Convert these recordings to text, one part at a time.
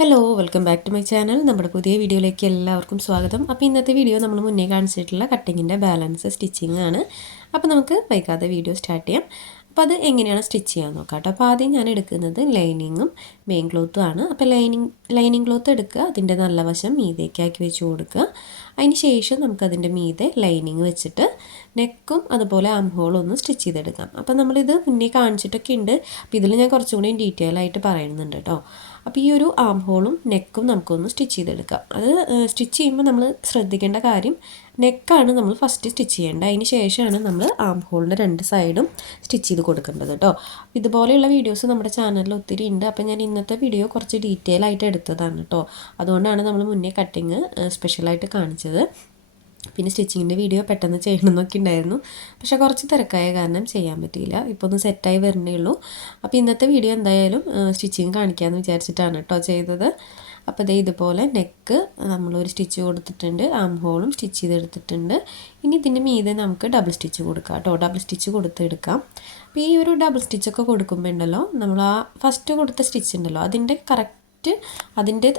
Hello welcome back to my channel. നമ്മുടെ പുതിയ വീഡിയോയിലേക്ക് എല്ലാവർക്കും സ്വാഗതം. അപ്പോൾ ഇന്നത്തെ വീഡിയോ നമ്മൾ മുന്നേ കാണിച്ചിട്ടുള്ള കട്ടിങ്ങിൻ്റെ ബാലൻസ് സ്റ്റിച്ചിങ് ആണ്. അപ്പോൾ നമുക്ക് വൈകാതെ വീഡിയോ സ്റ്റാർട്ട് ചെയ്യാം. അപ്പോൾ അത് എങ്ങനെയാണ് സ്റ്റിച്ച് ചെയ്യാൻ നോക്കാം കേട്ടോ. അപ്പോൾ ആദ്യം ഞാൻ എടുക്കുന്നത് ലൈനിങ്ങും മെയിൻ ക്ലോത്തും ആണ്. അപ്പോൾ ലൈനിങ് ക്ലോത്ത് എടുക്കുക, അതിൻ്റെ നല്ല വശം മീതേക്കാക്കി വെച്ച് കൊടുക്കുക. അതിന് ശേഷം നമുക്കതിൻ്റെ മീതെ ലൈനിങ് വെച്ചിട്ട് നെക്കും അതുപോലെ ആം ഹോളും ഒന്ന് സ്റ്റിച്ച് ചെയ്തെടുക്കാം. അപ്പോൾ നമ്മളിത് മുന്നേ കാണിച്ചിട്ടൊക്കെ ഉണ്ട്. അപ്പോൾ ഇതിൽ ഞാൻ കുറച്ചും കൂടി ഡീറ്റെയിൽ ആയിട്ട് പറയുന്നുണ്ട് കേട്ടോ. അപ്പോൾ ഈ ഒരു ആം ഹോളും നെക്കും നമുക്കൊന്ന് സ്റ്റിച്ച് ചെയ്തെടുക്കാം. അത് സ്റ്റിച്ച് ചെയ്യുമ്പോൾ നമ്മൾ ശ്രദ്ധിക്കേണ്ട കാര്യം, നെക്കാണ് നമ്മൾ ഫസ്റ്റ് സ്റ്റിച്ച് ചെയ്യേണ്ടത്. അതിന് ശേഷമാണ് നമ്മൾ ആം ഹോളിൻ്റെ രണ്ട് സൈഡും സ്റ്റിച്ച് ചെയ്ത് കൊടുക്കേണ്ടത് കേട്ടോ. ഇതുപോലെയുള്ള വീഡിയോസ് നമ്മുടെ ചാനലിൽ ഒത്തിരി ഉണ്ട്. അപ്പോൾ ഞാൻ ഇന്നത്തെ വീഡിയോ കുറച്ച് ഡീറ്റെയിൽ ആയിട്ട് എടുത്തതാണ് കേട്ടോ. അതുകൊണ്ടാണ് നമ്മൾ മുന്നേ കട്ടിങ് സ്പെഷ്യലായിട്ട് കാണിച്ചത്. പിന്നെ സ്റ്റിച്ചിങ്ങിൻ്റെ വീഡിയോ പെട്ടെന്ന് ചെയ്യണമെന്നൊക്കെ ഉണ്ടായിരുന്നു, പക്ഷേ കുറച്ച് തിരക്കായ കാരണം ചെയ്യാൻ പറ്റിയില്ല. ഇപ്പോൾ ഒന്ന് സെറ്റായി വരുന്നേ ഉള്ളൂ. അപ്പോൾ ഇന്നത്തെ വീഡിയോ എന്തായാലും സ്റ്റിച്ചിങ് കാണിക്കാമെന്ന് വിചാരിച്ചിട്ടാണ് കേട്ടോ ചെയ്തത്. അപ്പോൾ ദേ ഇതുപോലെ നെക്ക് നമ്മളൊരു സ്റ്റിച്ച് കൊടുത്തിട്ടുണ്ട്, ആം ഹോളും സ്റ്റിച്ച് ചെയ്തെടുത്തിട്ടുണ്ട്. ഇനി ഇതിൻ്റെ മീതെ നമുക്ക് ഡബിൾ സ്റ്റിച്ച് കൊടുക്കാം കേട്ടോ. ഡബിൾ സ്റ്റിച്ച് കൊടുത്തെടുക്കാം. അപ്പോൾ ഈ ഒരു ഡബിൾ സ്റ്റിച്ചൊക്കെ കൊടുക്കുമ്പോൾ ഉണ്ടല്ലോ, നമ്മൾ ആ ഫസ്റ്റ് കൊടുത്ത സ്റ്റിച്ച് ഉണ്ടല്ലോ അതിൻ്റെ അതിൻ്റെ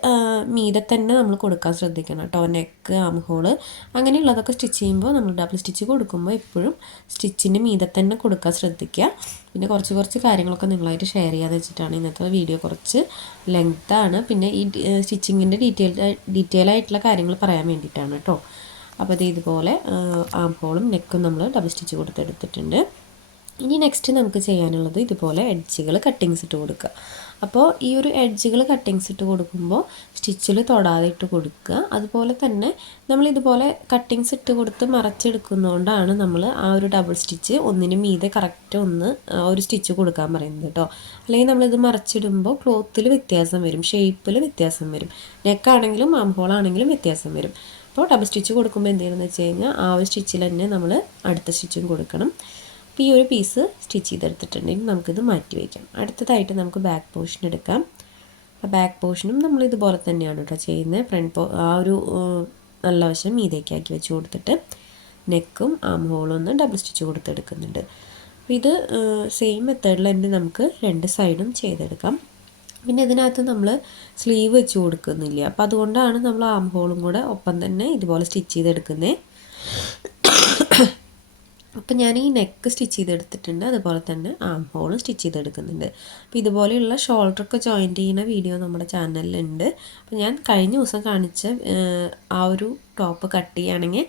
മീതെ തന്നെ നമ്മൾ കൊടുക്കാൻ ശ്രദ്ധിക്കണം കേട്ടോ. നെക്ക്, ആം ഹോള് അങ്ങനെയുള്ളതൊക്കെ സ്റ്റിച്ച് ചെയ്യുമ്പോൾ നമ്മൾ ഡബിൾ സ്റ്റിച്ച് കൊടുക്കുമ്പോൾ എപ്പോഴും സ്റ്റിച്ചിൻ്റെ മീതെ തന്നെ കൊടുക്കാൻ ശ്രദ്ധിക്കുക. പിന്നെ കുറച്ച് കാര്യങ്ങളൊക്കെ നിങ്ങളായിട്ട് ഷെയർ ചെയ്യാമെന്ന് വെച്ചിട്ടാണ്. ഇന്നത്തെ വീഡിയോ കുറച്ച് ലെങ്ത്താണ്. പിന്നെ ഈ സ്റ്റിച്ചിങ്ങിൻ്റെ ഡീറ്റെയിൽ ആയിട്ടുള്ള കാര്യങ്ങൾ പറയാൻ വേണ്ടിയിട്ടാണ് കേട്ടോ. അപ്പോൾ അത് ഇതുപോലെ ആം ഹോളും നെക്കും നമ്മൾ ഡബിൾ സ്റ്റിച്ച് കൊടുത്തെടുത്തിട്ടുണ്ട്. ഇനി നെക്സ്റ്റ് നമുക്ക് ചെയ്യാനുള്ളത് ഇതുപോലെ എഡ്ജുകൾ കട്ടിങ്സ് ഇട്ട് കൊടുക്കുക. അപ്പോൾ ഈ ഒരു എഡ്ജുകൾ കട്ടിങ്സ് ഇട്ട് കൊടുക്കുമ്പോൾ സ്റ്റിച്ചിൽ തൊടാതെ ഇട്ട് കൊടുക്കുക. അതുപോലെ തന്നെ നമ്മൾ ഇതുപോലെ കട്ടിങ്സ് ഇട്ട് കൊടുത്ത് മറച്ചെടുക്കുന്നതുകൊണ്ടാണ് നമ്മൾ ആ ഒരു ഡബിൾ സ്റ്റിച്ച് ഒന്നിന് മീതെ കറക്റ്റ് ഒരു സ്റ്റിച്ച് കൊടുക്കാൻ പറയുന്നത് കേട്ടോ. അല്ലെങ്കിൽ നമ്മളിത് മറച്ചിടുമ്പോൾ ക്ലോത്തിൽ വ്യത്യാസം വരും, ഷേപ്പിൽ വ്യത്യാസം വരും, നെക്കാണെങ്കിലും ആം ഹോളാണെങ്കിലും വ്യത്യാസം വരും. അപ്പോൾ ഡബിൾ സ്റ്റിച്ച് കൊടുക്കുമ്പോൾ എന്ത് ചെയ്യണമെന്ന് വെച്ച് കഴിഞ്ഞാൽ ആ ഒരു സ്റ്റിച്ചിൽ തന്നെ നമ്മൾ അടുത്ത സ്റ്റിച്ചും കൊടുക്കണം. അപ്പോൾ ഈ ഒരു പീസ് സ്റ്റിച്ച് ചെയ്തെടുത്തിട്ടുണ്ടെങ്കിൽ നമുക്കിത് മാറ്റി വയ്ക്കാം. അടുത്തതായിട്ട് നമുക്ക് ബാക്ക് പോർഷൻ എടുക്കാം. ആ ബാക്ക് പോർഷനും നമ്മൾ ഇതുപോലെ തന്നെയാണ് കേട്ടോ ചെയ്യുന്നത്. ആ ഒരു നല്ല വശം മീതേക്കാക്കി വെച്ച് കൊടുത്തിട്ട് നെക്കും ആം ഹോളും ഒന്ന് ഡബിൾ സ്റ്റിച്ച് കൊടുത്തെടുക്കുന്നുണ്ട്. അപ്പോൾ ഇത് സെയിം മെത്തേഡിൽ തന്നെ നമുക്ക് രണ്ട് സൈഡും ചെയ്തെടുക്കാം. പിന്നെ ഇതിനകത്ത് നമ്മൾ സ്ലീവ് വെച്ച് കൊടുക്കുന്നില്ല. അപ്പോൾ അതുകൊണ്ടാണ് നമ്മൾ ആം ഹോളും കൂടെ ഒപ്പം തന്നെ ഇതുപോലെ സ്റ്റിച്ച് ചെയ്തെടുക്കുന്നത്. അപ്പോൾ ഞാൻ ഈ നെക്ക് സ്റ്റിച്ച് ചെയ്തെടുത്തിട്ടുണ്ട്, അതുപോലെ തന്നെ ആം ഹോളും സ്റ്റിച്ച് ചെയ്തെടുക്കുന്നുണ്ട്. അപ്പോൾ ഇതുപോലെയുള്ള ഷോൾഡറൊക്കെ ജോയിൻറ്റ് ചെയ്യുന്ന വീഡിയോ നമ്മുടെ ചാനലിലുണ്ട്. അപ്പോൾ ഞാൻ കഴിഞ്ഞ ദിവസം കാണിച്ച ആ ഒരു ടോപ്പ് കട്ട് ചെയ്യുകയാണെങ്കിൽ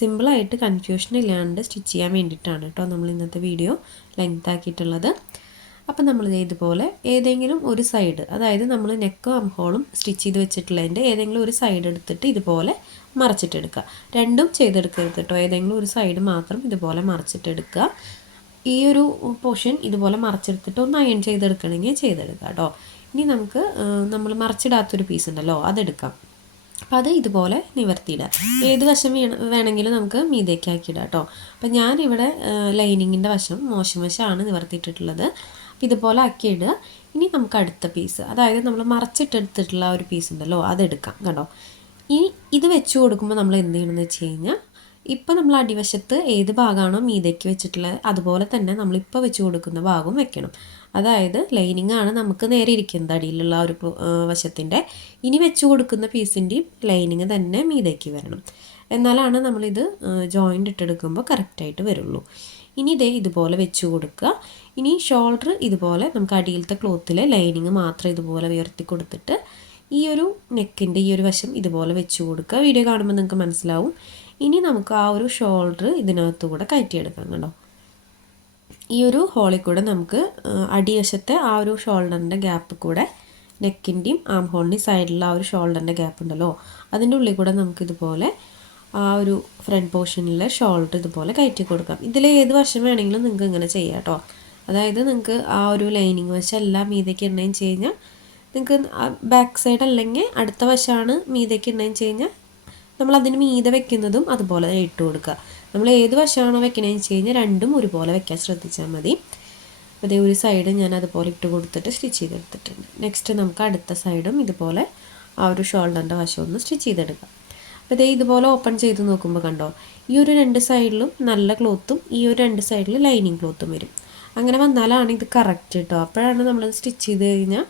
സിമ്പിളായിട്ട് കൺഫ്യൂഷൻ ഇല്ലാണ്ട് സ്റ്റിച്ച് ചെയ്യാൻ വേണ്ടിയിട്ടാണ് കേട്ടോ നമ്മൾ ഇന്നത്തെ വീഡിയോ ലെങ്ത് ആക്കിയിട്ടുള്ളത്. അപ്പം നമ്മൾ ഇതുപോലെ ഏതെങ്കിലും ഒരു സൈഡ്, അതായത് നമ്മൾ നെക്കും ആം ഹോളും സ്റ്റിച്ച് ചെയ്ത് വെച്ചിട്ടുള്ളതിൻ്റെ ഏതെങ്കിലും ഒരു സൈഡ് എടുത്തിട്ട് ഇതുപോലെ മറച്ചിട്ടെടുക്കുക. രണ്ടും ചെയ്തെടുക്കരുത് കേട്ടോ, ഏതെങ്കിലും ഒരു സൈഡ് മാത്രം ഇതുപോലെ മറച്ചിട്ടെടുക്കുക. ഈ ഒരു പോർഷൻ ഇതുപോലെ മറച്ചെടുത്തിട്ട് ഒന്ന് അയൺ ചെയ്തെടുക്കണമെങ്കിൽ ചെയ്തെടുക്കുക കേട്ടോ. ഇനി നമുക്ക് നമ്മൾ മറച്ചിടാത്തൊരു പീസ് ഉണ്ടല്ലോ അതെടുക്കാം. അപ്പം അത് ഇതുപോലെ നിവർത്തിയിടുക. ഏത് വശം വേണമെങ്കിലും നമുക്ക് മീതേക്കാക്കിയിടാം കേട്ടോ. അപ്പം ഞാനിവിടെ ലൈനിങ്ങിൻ്റെ വശം മോശം വശമാണ് നിവർത്തിയിട്ടിട്ടുള്ളത്. ഇതുപോലെ ആക്കിയിടുക. ഇനി നമുക്ക് അടുത്ത പീസ്, അതായത് നമ്മൾ മറച്ചിട്ടെടുത്തിട്ടുള്ള ഒരു പീസ് ഉണ്ടല്ലോ അതെടുക്കാം കണ്ടോ. ഇനി ഇത് വെച്ച് കൊടുക്കുമ്പോൾ നമ്മൾ എന്ത് ചെയ്യണമെന്ന് വെച്ച് കഴിഞ്ഞാൽ, ഇപ്പോൾ നമ്മൾ അടിവശത്ത് ഏത് ഭാഗമാണോ മീതയ്ക്ക് വെച്ചിട്ടുള്ളത് അതുപോലെ തന്നെ നമ്മളിപ്പോൾ വെച്ച് കൊടുക്കുന്ന ഭാഗവും വെക്കണം. അതായത് ലൈനിങ് ആണ് നമുക്ക് നേരെ ഇരിക്കുന്നത് അടിയിലുള്ള ഒരു വശത്തിൻ്റെ. ഇനി വെച്ച് കൊടുക്കുന്ന പീസിൻ്റെയും ലൈനിങ് തന്നെ മീതയ്ക്ക് വരണം. എന്നാലാണ് നമ്മളിത് ജോയിൻ്റ് ഇട്ടെടുക്കുമ്പോൾ കറക്റ്റായിട്ട് വരുള്ളൂ. ഇനി ഇതുപോലെ വെച്ച് കൊടുക്കുക. ഇനി ഷോൾഡർ ഇതുപോലെ നമുക്ക് അടിയിലത്തെ ക്ലോത്തിൽ ലൈനിങ് മാത്രം ഇതുപോലെ ഉയർത്തി കൊടുത്തിട്ട് ഈ ഒരു നെക്കിൻ്റെ ഈ ഒരു വശം ഇതുപോലെ വെച്ച് കൊടുക്കുക. വീഡിയോ കാണുമ്പോൾ നിങ്ങൾക്ക് മനസ്സിലാവും. ഇനി നമുക്ക് ആ ഒരു ഷോൾഡർ ഇതിനകത്തുകൂടെ കയറ്റിയെടുക്കാം കണ്ടോ. ഈ ഒരു ഹോളിൽ കൂടെ നമുക്ക് അടിവശത്തെ ആ ഒരു ഷോൾഡറിൻ്റെ ഗ്യാപ്പ് കൂടെ നെക്കിൻ്റെയും ആം ഹോളിൻ്റെയും സൈഡിലുള്ള ആ ഒരു ഷോൾഡറിൻ്റെ ഗ്യാപ്പ് ഉണ്ടല്ലോ അതിൻ്റെ ഉള്ളിൽ കൂടെ നമുക്കിതുപോലെ ആ ഒരു ഫ്രണ്ട് പോർഷനിലെ ഷോൾഡർ ഇതുപോലെ കയറ്റി കൊടുക്കാം. ഇതിൽ ഏത് വശം വേണമെങ്കിലും നിങ്ങൾക്ക് ഇങ്ങനെ ചെയ്യാം കേട്ടോ. അതായത് നിങ്ങൾക്ക് ആ ഒരു ലൈനിങ് വശം എല്ലാം മീതയ്ക്ക് ഇടുന്നതെന്ന് വെച്ച് കഴിഞ്ഞാൽ നിങ്ങൾക്ക് ബാക്ക് സൈഡ് അല്ലെങ്കിൽ അടുത്ത വശമാണ് മീതയ്ക്ക് ഇടുന്നതെന്ന് വെച്ച് കഴിഞ്ഞാൽ നമ്മൾ അതിന് മീതെ വെക്കുന്നതും അതുപോലെ ഇട്ട് കൊടുക്കുക. നമ്മൾ ഏത് വശമാണോ വെക്കണമെന്ന് വെച്ച് കഴിഞ്ഞാൽ രണ്ടും ഒരുപോലെ വെക്കാൻ ശ്രദ്ധിച്ചാൽ മതി. അതേ ഒരു സൈഡ് ഞാൻ അതുപോലെ ഇട്ട് കൊടുത്തിട്ട് സ്റ്റിച്ച് ചെയ്തെടുത്തിട്ടുണ്ട്. നെക്സ്റ്റ് നമുക്ക് അടുത്ത സൈഡും ഇതുപോലെ ആ ഒരു ഷോൾഡറിൻ്റെ വശം ഒന്ന് സ്റ്റിച്ച് ചെയ്തെടുക്കാം. അപ്പോൾ ഇതുപോലെ ഓപ്പൺ ചെയ്ത് നോക്കുമ്പോൾ കണ്ടോ, ഈ ഒരു രണ്ട് സൈഡിലും നല്ല ക്ലോത്തും ഈ ഒരു രണ്ട് സൈഡിൽ ലൈനിങ് ക്ലോത്തും വരും. അങ്ങനെ വന്നാലാണ് ഇത് കറക്റ്റ് കേട്ടോ. അപ്പോഴാണ് നമ്മളത് സ്റ്റിച്ച് ചെയ്ത് കഴിഞ്ഞാൽ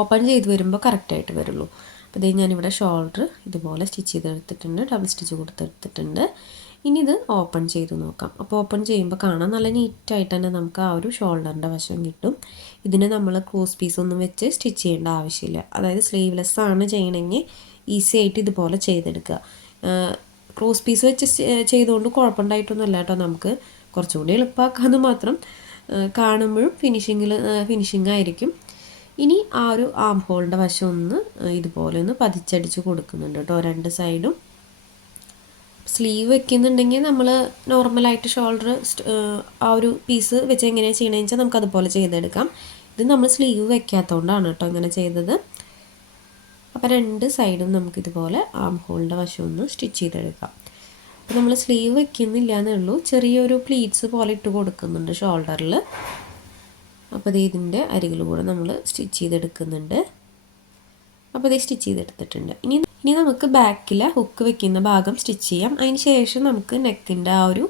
ഓപ്പൺ ചെയ്ത് വരുമ്പോൾ കറക്റ്റായിട്ട് വരുള്ളൂ. അപ്പോൾ ഇതേ ഞാനിവിടെ ഷോൾഡർ ഇതുപോലെ സ്റ്റിച്ച് ചെയ്തെടുത്തിട്ടുണ്ട്, ഡബിൾ സ്റ്റിച്ച് കൊടുത്തെടുത്തിട്ടുണ്ട്. ഇനി ഇത് ഓപ്പൺ ചെയ്ത് നോക്കാം. അപ്പോൾ ഓപ്പൺ ചെയ്യുമ്പോൾ കാണാൻ നല്ല നീറ്റായിട്ട് തന്നെ നമുക്ക് ആ ഒരു ഷോൾഡറിൻ്റെ വശം കിട്ടും. ഇതിന് നമ്മൾ ക്രോസ് പീസൊന്നും വെച്ച് സ്റ്റിച്ച് ചെയ്യേണ്ട ആവശ്യമില്ല. അതായത് സ്ലീവ്ലെസ് ആണ് ചെയ്യണമെങ്കിൽ ഈസി ആയിട്ട് ഇതുപോലെ ചെയ്തെടുക്കുക. ക്രോസ് പീസ് വെച്ച് ചെയ്തുകൊണ്ട് കുഴപ്പമുണ്ടായിട്ടൊന്നുമല്ല കേട്ടോ, നമുക്ക് കുറച്ചുകൂടി എളുപ്പമാക്കാമെന്ന് മാത്രം. കാണുമ്പോഴും ഫിനിഷിംഗ് ആയിരിക്കും. ഇനി ആ ഒരു ആം ഹോളിൻ്റെ വശം ഒന്ന് ഇതുപോലെ ഒന്ന് പതിച്ചടിച്ച് കൊടുക്കുന്നുണ്ട് കേട്ടോ, രണ്ട് സൈഡും. സ്ലീവ് വെക്കുന്നുണ്ടെങ്കിൽ നമ്മൾ നോർമലായിട്ട് ഷോൾഡർ ആ ഒരു പീസ് വെച്ച് എങ്ങനെയാണ് ചെയ്യണമെന്ന് വെച്ചാൽ നമുക്ക് അതുപോലെ ചെയ്തെടുക്കാം. ഇത് നമ്മൾ സ്ലീവ് വെക്കാത്തതുകൊണ്ടാണ് കേട്ടോ ഇങ്ങനെ ചെയ്തത്. അപ്പോൾ രണ്ട് സൈഡും നമുക്കിതുപോലെ ആം ഹോളിൻ്റെ വശം ഒന്ന് സ്റ്റിച്ച് ചെയ്തെടുക്കാം. അപ്പോൾ നമ്മൾ സ്ലീവ് വെക്കുന്നില്ല എന്നേ ഉള്ളൂ, ചെറിയൊരു പ്ലീറ്റ്സ് പോലെ ഇട്ട് കൊടുക്കുന്നുണ്ട് ഷോൾഡറിൽ. അപ്പോൾ ഇത് ഇതിൻ്റെ അരികിലൂടെ നമ്മൾ സ്റ്റിച്ച് ചെയ്തെടുക്കുന്നുണ്ട്. അപ്പോൾ ഇത് സ്റ്റിച്ച് ചെയ്തെടുത്തിട്ടുണ്ട്. ഇനി നമുക്ക് ബാക്കിലെ ഹുക്ക് വെക്കുന്ന ഭാഗം സ്റ്റിച്ച് ചെയ്യാം. അതിന് ശേഷം നമുക്ക് നെക്കിൻ്റെ ആ ഒരു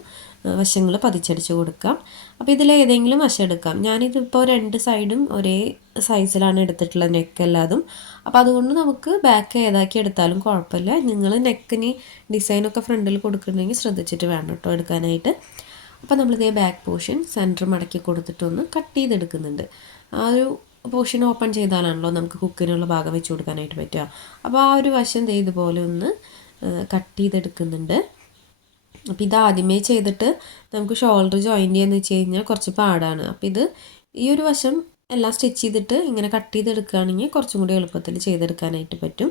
വശങ്ങൾ പതിച്ചടിച്ച് കൊടുക്കാം. അപ്പോൾ ഇതിൽ ഏതെങ്കിലും വശം എടുക്കാം. ഞാനിതിപ്പോൾ രണ്ട് സൈഡും ഒരേ സൈസിലാണ് എടുത്തിട്ടുള്ളത്, നെക്ക് എല്ലാതും. അപ്പോൾ അതുകൊണ്ട് നമുക്ക് ബാക്ക് ഏതാക്കി എടുത്താലും കുഴപ്പമില്ല. നിങ്ങൾ നെക്കിന് ഡിസൈനൊക്കെ ഫ്രണ്ടിൽ കൊടുക്കുന്നുണ്ടെങ്കിൽ ശ്രദ്ധിച്ചിട്ട് വേണം കേട്ടോ എടുക്കാനായിട്ട്. അപ്പോൾ നമ്മളിതേ ബാക്ക് പോർഷൻ സെൻറ്റർ മടക്കി കൊടുത്തിട്ടൊന്ന് കട്ട് ചെയ്തെടുക്കുന്നുണ്ട്. ആ ഒരു പോർഷൻ ഓപ്പൺ ചെയ്താലാണല്ലോ നമുക്ക് ഹുക്കിനുള്ള ഭാഗം വെച്ച് കൊടുക്കാനായിട്ട് പറ്റുക. അപ്പോൾ ആ ഒരു വശം ഇതുപോലെ ഒന്ന് കട്ട് ചെയ്തെടുക്കുന്നുണ്ട്. അപ്പോൾ ഇത് ആദ്യമേ ചെയ്തിട്ട് നമുക്ക് ഷോൾഡർ ജോയിൻ്റ് ചെയ്യാന്ന് വെച്ച് കഴിഞ്ഞാൽ കുറച്ച് പാടാണ്. അപ്പോൾ ഇത് ഈ ഒരു വശം എല്ലാം സ്റ്റിച്ച് ചെയ്തിട്ട് ഇങ്ങനെ കട്ട് ചെയ്തെടുക്കുകയാണെങ്കിൽ കുറച്ചും കൂടി എളുപ്പത്തിൽ ചെയ്തെടുക്കാനായിട്ട് പറ്റും.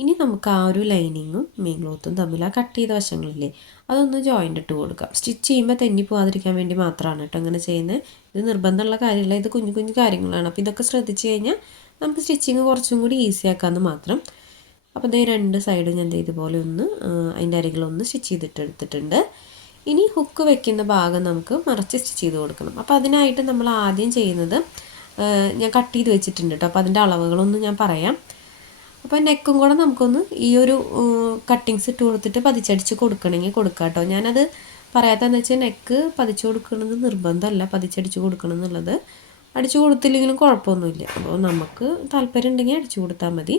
ഇനി നമുക്ക് ആ ഒരു ലൈനിങ്ങും മെയിൻ ക്ലോത്തും തമ്മിൽ ആ കട്ട് ചെയ്ത വശങ്ങളില്ലേ അതൊന്ന് ജോയിൻ്റ് ഇട്ട് കൊടുക്കാം. സ്റ്റിച്ച് ചെയ്യുമ്പോൾ തെന്നി പോകാതിരിക്കാൻ വേണ്ടി മാത്രമാണ് കേട്ടോ അങ്ങനെ ചെയ്യുന്നത്. ഇത് നിർബന്ധമുള്ള കാര്യമില്ല, ഇത് കുഞ്ഞു കുഞ്ഞു കാര്യങ്ങളാണ്. അപ്പോൾ ഇതൊക്കെ ശ്രദ്ധിച്ച് കഴിഞ്ഞാൽ നമുക്ക് സ്റ്റിച്ചിങ് കുറച്ചും കൂടി ഈസി ആക്കാമെന്ന് മാത്രം. അപ്പോൾ ഇതേ രണ്ട് സൈഡും ഞാൻ ഇതുപോലെ ഒന്ന് അതിൻ്റെ അരികിലൊന്ന് സ്റ്റിച്ച് ചെയ്തിട്ട് എടുത്തിട്ടുണ്ട്. ഇനി ഹുക്ക് വെക്കുന്ന ഭാഗം നമുക്ക് മറച്ച് സ്റ്റിച്ച് ചെയ്ത് കൊടുക്കണം. അപ്പോൾ അതിനായിട്ട് നമ്മൾ ആദ്യം ചെയ്യുന്നത് ഞാൻ കട്ട് ചെയ്ത് വെച്ചിട്ടുണ്ട് കേട്ടോ. അപ്പോൾ അതിൻ്റെ അളവുകളൊന്നും ഞാൻ പറയാം. അപ്പോൾ നെക്കും കൂടെ നമുക്കൊന്ന് ഈ ഒരു കട്ടിങ്സ് ഇട്ട് കൊടുത്തിട്ട് പതിച്ചടിച്ച് കൊടുക്കണമെങ്കിൽ കൊടുക്കാം കേട്ടോ. ഞാനത് പറയാത്തതെന്ന് വെച്ചാൽ നെക്ക് പതിച്ച് കൊടുക്കുന്നത് നിർബന്ധമല്ല, പതിച്ചടിച്ച് കൊടുക്കണം എന്നുള്ളത്. അടിച്ചു കൊടുത്തില്ലെങ്കിലും കുഴപ്പമൊന്നുമില്ല. അപ്പോൾ നമുക്ക് താല്പര്യം ഉണ്ടെങ്കിൽ അടിച്ചു കൊടുത്താൽ മതി.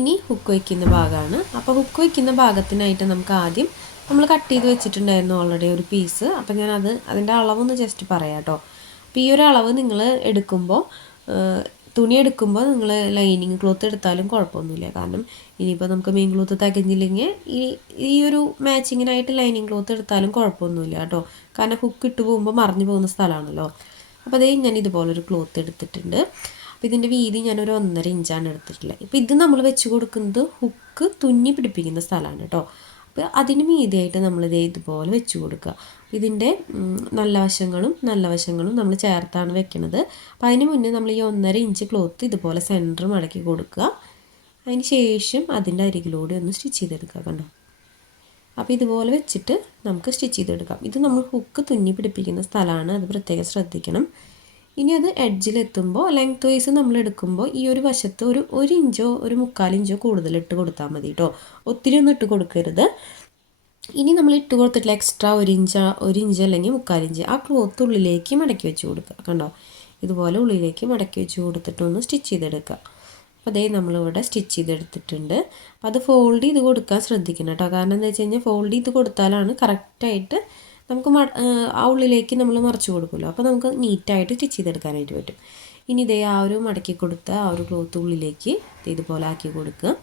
ഇനി ഹുക്ക് വയ്ക്കുന്ന ഭാഗമാണ്. അപ്പോൾ ഹുക്ക് വയ്ക്കുന്ന ഭാഗത്തിനായിട്ട് നമുക്ക് ആദ്യം നമ്മൾ കട്ട് ചെയ്ത് വെച്ചിട്ടുണ്ടായിരുന്നു ഓൾറെഡി ഒരു പീസ്. അപ്പോൾ ഞാനത് അതിൻ്റെ അളവൊന്ന് ജസ്റ്റ് പറയാം കേട്ടോ. അപ്പോൾ ഈ ഒരു അളവ് നിങ്ങൾ എടുക്കുമ്പോൾ തുണി എടുക്കുമ്പോൾ നിങ്ങൾ ലൈനിങ് ക്ലോത്ത് എടുത്താലും കുഴപ്പമൊന്നുമില്ല. കാരണം ഇനിയിപ്പോൾ നമുക്ക് മെയിൻ ക്ലോത്ത് തികഞ്ഞില്ലെങ്കിൽ ഈ ഒരു മാച്ചിങ്ങിനായിട്ട് ലൈനിങ് ക്ലോത്ത് എടുത്താലും കുഴപ്പമൊന്നുമില്ല കേട്ടോ. കാരണം ഹുക്ക് ഇട്ട് പോകുമ്പോൾ മറിഞ്ഞു പോകുന്ന സ്ഥലമാണല്ലോ. അപ്പോൾ അതേ ഞാൻ ഇതുപോലൊരു ക്ലോത്ത് എടുത്തിട്ടുണ്ട്. അപ്പോൾ ഇതിൻ്റെ വീതി ഞാനൊരു 1.5 ഇഞ്ചാണ് എടുത്തിട്ടുള്ളത്. ഇപ്പോൾ ഇത് നമ്മൾ വെച്ച് കൊടുക്കുന്നത് ഹുക്ക് തുന്നി പിടിപ്പിക്കുന്ന സ്ഥലമാണ് കേട്ടോ. അപ്പോൾ അതിന് മീതിയായിട്ട് നമ്മളിത് ഇതുപോലെ വെച്ച് കൊടുക്കുക. ഇതിൻ്റെ നല്ല വശങ്ങളും നമ്മൾ ചേർത്താണ് വെക്കുന്നത്. അപ്പോൾ അതിന് മുന്നേ നമ്മൾ ഈ 1.5 ഇഞ്ച് ക്ലോത്ത് ഇതുപോലെ സെൻറ്റർ മടക്കി കൊടുക്കുക. അതിന് ശേഷം അതിൻ്റെ അരികിലൂടെ ഒന്ന് സ്റ്റിച്ച് ചെയ്തെടുക്കുക. കണ്ടോ? അപ്പോൾ ഇതുപോലെ വെച്ചിട്ട് നമുക്ക് സ്റ്റിച്ച് ചെയ്തെടുക്കാം. ഇത് നമ്മൾ ഹുക്ക് തുന്നി പിടിപ്പിക്കുന്ന സ്ഥലമാണ്, അത് പ്രത്യേകം ശ്രദ്ധിക്കണം. ഇനി അത് എഡ്ജിലെത്തുമ്പോൾ ലെങ്ത് വൈസ് നമ്മൾ എടുക്കുമ്പോൾ ഈ ഒരു വശത്ത് ഒരു ഇഞ്ചോ ഒരു 1/4 ഇഞ്ചോ കൂടുതൽ ഇട്ട് കൊടുത്താൽ മതി കേട്ടോ. ഒത്തിരി ഒന്നും ഇട്ട് കൊടുക്കരുത്. ഇനി നമ്മൾ ഇട്ട് കൊടുത്തിട്ടില്ല എക്സ്ട്രാ ഒരു ഇഞ്ച് അല്ലെങ്കിൽ 1/4 ഇഞ്ച് ആ ക്ലോത്ത് ഉള്ളിലേക്ക് മടക്കി വെച്ച് കൊടുക്കുക. കണ്ടോ? ഇതുപോലെ ഉള്ളിലേക്ക് മടക്കി വെച്ച് കൊടുത്തിട്ടൊന്ന് സ്റ്റിച്ച് ചെയ്തെടുക്കുക. അപ്പോൾ അതേ നമ്മളിവിടെ സ്റ്റിച്ച് ചെയ്തെടുത്തിട്ടുണ്ട്. അപ്പോൾ അത് ഫോൾഡ് ചെയ്ത് കൊടുക്കാൻ ശ്രദ്ധിക്കണം കേട്ടോ. കാരണം എന്താ വെച്ച് കഴിഞ്ഞാൽ ഫോൾഡ് ചെയ്ത് കൊടുത്താലാണ് കറക്റ്റായിട്ട് നമുക്ക് ആ ഉള്ളിലേക്ക് നമ്മൾ മറിച്ച് കൊടുക്കുമല്ലോ. അപ്പോൾ നമുക്ക് നീറ്റായിട്ട് സ്റ്റിച്ച് ചെയ്തെടുക്കാനായിട്ട് പറ്റും. ഇനി ഇതേ ആ ഒരു മടക്കി കൊടുത്ത ആ ഒരു ക്ലോത്ത് ഉള്ളിലേക്ക് ഇതുപോലെ ആക്കി കൊടുക്കുക.